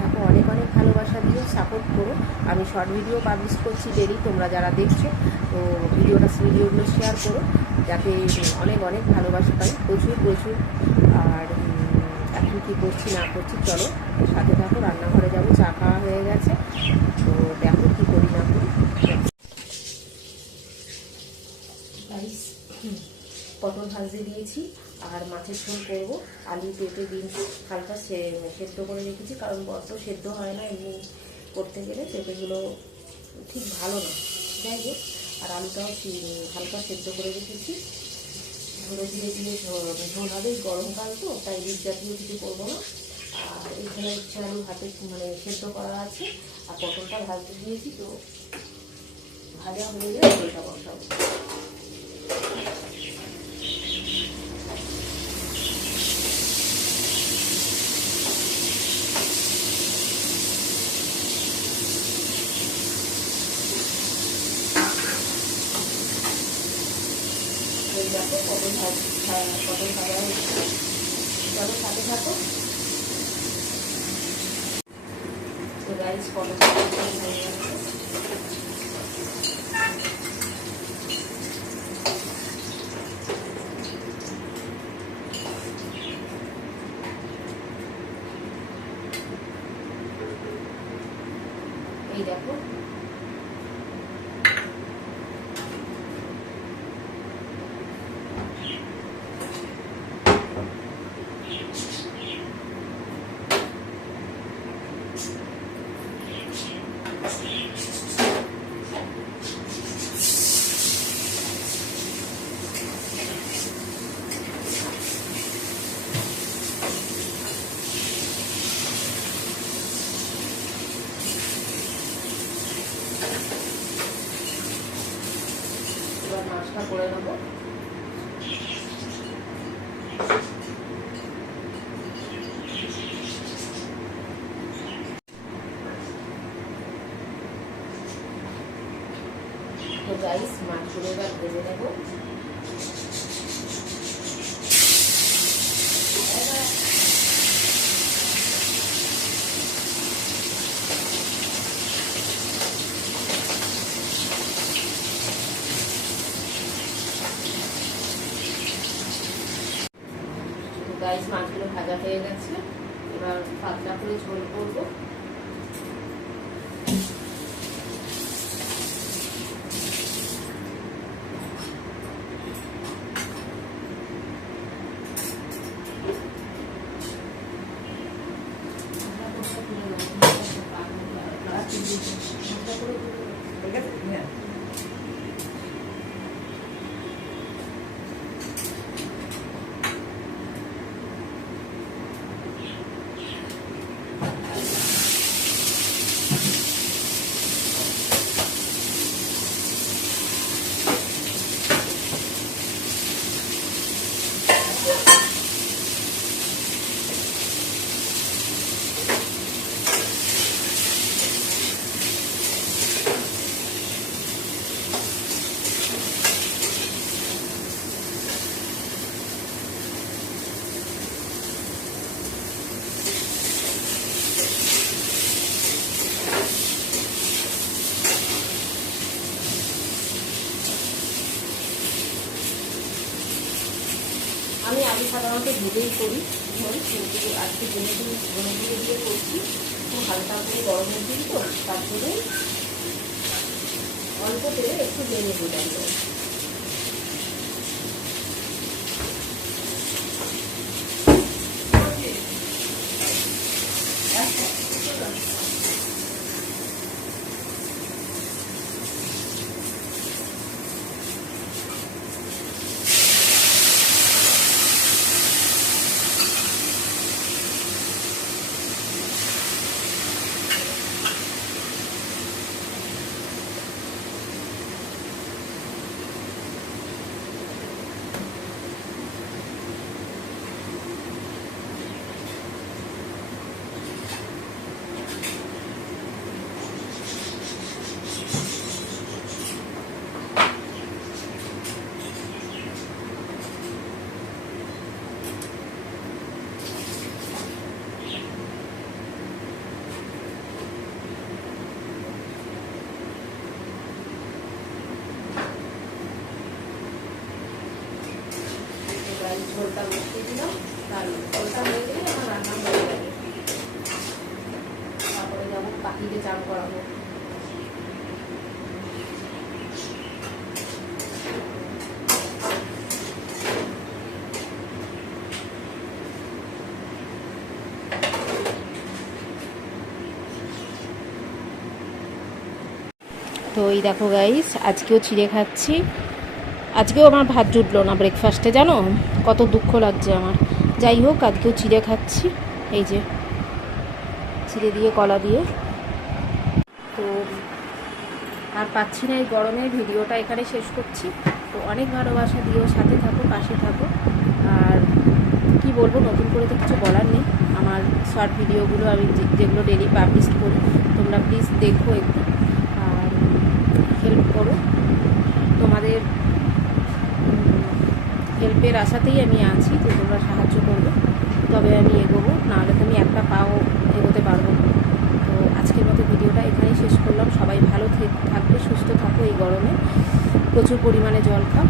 থাকো, অনেক অনেক ভালোবাসা দিও সাপোর্ট করো। আমি শর্ট ভিডিও পাবলিশ করছি ডেলি তোমরা যারা দেখছ, তো ভিডিওটা ভিডিওগুলো শেয়ার করো, যাতে অনেক অনেক ভালোবাসা পাই। প্রচুর প্রচুর। আর এখন কী করছি, না করছি, চলো, সাথে থাকো, রান্নাঘরে যাব, চা খাওয়া হয়ে গেছে। তো দেখো কী করি না করি। ভাজতে দিয়েছি। আর মাছের ঝোল করব। আলু, পেঁপে, বিনস, হালকা সেদ্ধ করে রেখেছি। কারণ বড্ড সেদ্ধ হয় না, এমনি করতে গেলে পেঁপেগুলো ঠিক ভালো না। যাই হোক, আর আলুটাও হালকা সেদ্ধ করে রেখেছি। ধরে ধীরে ধীরে ঝোল হবে গরমকাল তো, তাই বীজ জাতীয় কিছু করব না। আর এখানে হচ্ছে আলু হাতে মানে সেদ্ধ করা আছে। আর পটলটা ভাজতে দিয়েছি, তো ভাজা হয়ে গেলে ঝোলটা বসাবো। দেখো পটল পটল ভাজা হচ্ছে চলো সাথে থাকো। তো রাইস পটল এই দেখো। মাছটা করে নেব। তো গাইস মাছগুলো এবার ভেজে নেব। গাইস মাছগুলো ভাজা হয়ে গেছে। এবার পাতলা করে ঝোল করব। সাধারণত ভেবেই করি কিন্তু আজকে জেনে দিন ধনে দিয়ে দিয়ে করছি খুব হালকা করে গরমের দিন তো, তার জন্যই অল্প তেলে একটু জেনে দিলাম ঝোলটা দিলাম। ঝোলটা হয়ে গেলে আমার রান্না হয়ে যাবে তারপরে পাখিকে করাবো। তো এই দেখো গাইস আজকেও চিড়ে খাচ্ছি। আজকেও আমার ভাত জুটলো না ব্রেকফাস্টে জানো? কত দুঃখ লাগছে আমার। যাই হোক, আজকেও চিড়ে খাচ্ছি। এই যে, চিড়ে দিয়ে কলা দিয়ে। তো আর পাচ্ছি না এই গরমে ভিডিওটা এখানে শেষ করছি। তো অনেক ভালোবাসা দিও, সাথে থাকো, পাশে থাকো। আর কি বলব, নতুন করে তো কিছু বলার নেই। আমার শর্ট ভিডিওগুলো আমি যেগুলো ডেলি পাবলিশ করি, তোমরা প্লিজ দেখো একটু। আর হেল্প করো। তোমাদের হেল্পের আশাতেই আমি আছি যে তোমরা সাহায্য করবে। তবে আমি এগোবো, নাহলে তুমি একটা পাও এগোতে পারব না। তো আজকের মতো ভিডিওটা এখানেই শেষ করলাম। সবাই ভালো থাকবে, সুস্থ থাকো এই গরমে। প্রচুর পরিমাণে জল খাও।